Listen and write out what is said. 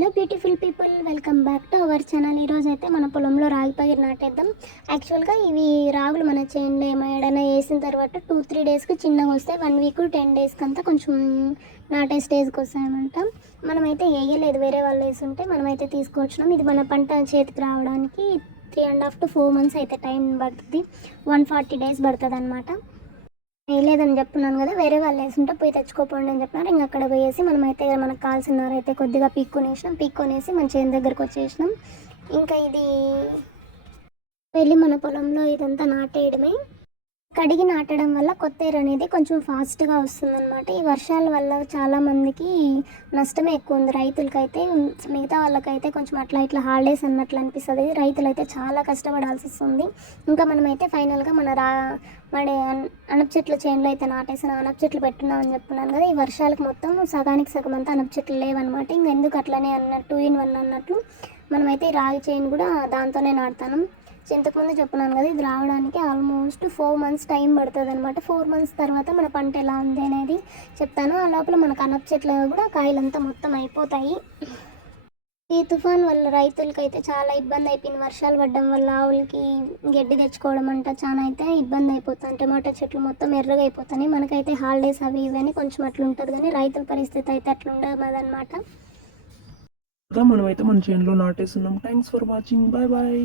Hello beautiful people, welcome back to our channel. ఈరోజు అయితే మన పొలంలో రాగి పైరు నాటేద్దాం. యాక్చువల్గా ఇవి రాగులు మన చేనులో ఏమైనా వేసిన తర్వాత 2-3 డేస్కి చిన్నగా వస్తాయి. 1 వీక్ 10 డేస్కి అంతా కొంచెం నాటే స్టేజ్కి వస్తాయన్నమాట. మనమైతే వేయలేదు, వేరే వాళ్ళు వేసుంటే మనమైతే తీసుకొచ్చినాం. ఇది మన పంట చేతికి రావడానికి 3.5 to 4 months అయితే టైం పడుతుంది. 140 days పడుతుంది అనమాట. వేయలేదని చెప్తున్నాను కదా, వేరే వాళ్ళు వేసుంటే పోయి తెచ్చుకోపోండి అని చెప్పినారు. ఇంకా అక్కడ పోయేసి మనమైతే మనకు కావాల్సినారైతే కొద్దిగా పీక్కొనేసి మన చేను దగ్గరకు వచ్చేసినాం. ఇంకా ఇది వెళ్ళి మన పొలంలో ఇదంతా నాటేయడమే. కడిగి నాటడం వల్ల కొత్తేరు అనేది కొంచెం ఫాస్ట్గా వస్తుందన్నమాట. ఈ వర్షాల వల్ల చాలామందికి నష్టమే ఎక్కువ ఉంది. రైతులకైతే, మిగతా వాళ్ళకైతే కొంచెం అట్లా ఇట్లా హాలిడేస్ అన్నట్లు అనిపిస్తుంది. రైతులైతే చాలా కష్టపడాల్సి వస్తుంది. ఇంకా మనమైతే ఫైనల్గా మన అనప చెట్ల చేనులో అయితే నాటేసిన అనప చెట్లు పెట్టున్నామని చెప్తున్నాను కదా. ఈ వర్షాలకు మొత్తం సగానికి సగం అంతా అనప చెట్లు లేవన్నమాట. ఇంకా ఎందుకు అట్లనే అన్నట్టు 2 in 1 అన్నట్లు మనమైతే ఈ రాగి చేను కూడా దాంతోనే నాటుతాను. ఇంతకుముందు చెప్పున్నాను కదా, ఇది రావడానికి ఆల్మోస్ట్ 4 months టైం పడుతుంది అనమాట. 4 months తర్వాత మన పంట ఎలా ఉంది అనేది చెప్తాను. ఆ లోపల మనకు అనప చెట్లు కూడా కాయలంతా మొత్తం అయిపోతాయి. ఈ తుఫాన్ వల్ల రైతులకైతే చాలా ఇబ్బంది అయిపోయింది. వర్షాలు పడడం వల్ల ఆవులకి గడ్డి తెచ్చుకోవడం అంట చాలా అయితే ఇబ్బంది అయిపోతుంది. టమాటా చెట్లు మొత్తం ఎర్రగా అయిపోతాయి. మనకైతే హాలిడేస్ అవి ఇవన్నీ కొంచెం అట్లా ఉంటుంది, కానీ రైతుల పరిస్థితి అయితే అట్లా ఉండదన్నమాట. మనమైతే మన చేనులో నాటేస్తున్నాం. Thanks for watching. Bye bye.